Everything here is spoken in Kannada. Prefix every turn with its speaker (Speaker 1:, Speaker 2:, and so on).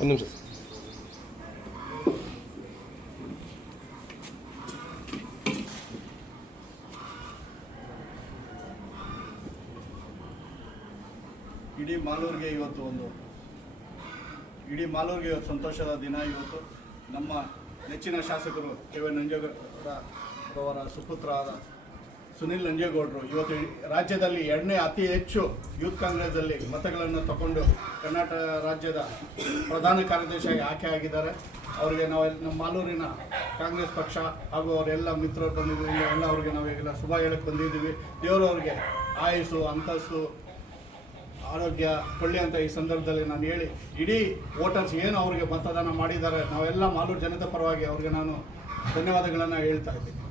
Speaker 1: ಒಂದು ನಿಮಿಷ. ಇಡೀ ಮಾಲೂರಿಗೆ ಇವತ್ತು ಒಂದು ಇಡೀ ಮಾಲೂರಿಗೆ ಇವತ್ತು ಸಂತೋಷದ ದಿನ ಇವತ್ತು. ನಮ್ಮ ನೆಚ್ಚಿನ ಶಾಸಕರು ಕೆ ವಿ ನಂಜೇಗೌಡ ಅವರ ಸುಪುತ್ರ ಆದ ಸುನಿಲ್ ನಂಜೇಗೌಡರು, ಇವತ್ತು ರಾಜ್ಯದಲ್ಲಿ ಎರಡನೇ ಅತಿ ಹೆಚ್ಚು ಯೂತ್ ಕಾಂಗ್ರೆಸ್ಸಲ್ಲಿ ಮತಗಳನ್ನು ತಗೊಂಡು ಕರ್ನಾಟಕ ರಾಜ್ಯದ ಪ್ರಧಾನ ಕಾರ್ಯದರ್ಶಿಯಾಗಿ ಆಯ್ಕೆ ಆಗಿದ್ದಾರೆ. ಅವರಿಗೆ ನಾವು ನಮ್ಮ ಮಾಲೂರಿನ ಕಾಂಗ್ರೆಸ್ ಪಕ್ಷ ಹಾಗೂ ಅವರೆಲ್ಲ ಮಿತ್ರರು ಬಂದಿದ್ದೀವಿ ಎಲ್ಲ ಅವ್ರಿಗೆ ನಾವೀಗೆಲ್ಲ ಶುಭ ಹೇಳಕ್ಕೆ ಬಂದಿದ್ದೀವಿ. ದೇವರು ಅವ್ರಿಗೆ ಆಯಸ್ಸು ಅಂತಸ್ತು ಆರೋಗ್ಯ, ಕೊಳ್ಳಿ ಅಂತ ಈ ಸಂದರ್ಭದಲ್ಲಿ ನಾನು ಹೇಳಿ, ಇಡೀ ವೋಟರ್ಸ್ ಏನು ಅವರಿಗೆ ಮತದಾನ ಮಾಡಿದ್ದಾರೆ, ನಾವೆಲ್ಲ ಮಾಲೂರು ಜನತೆ ಪರವಾಗಿ ಅವ್ರಿಗೆ ನಾನು ಧನ್ಯವಾದಗಳನ್ನು ಹೇಳ್ತಾ ಇದ್ದೀನಿ.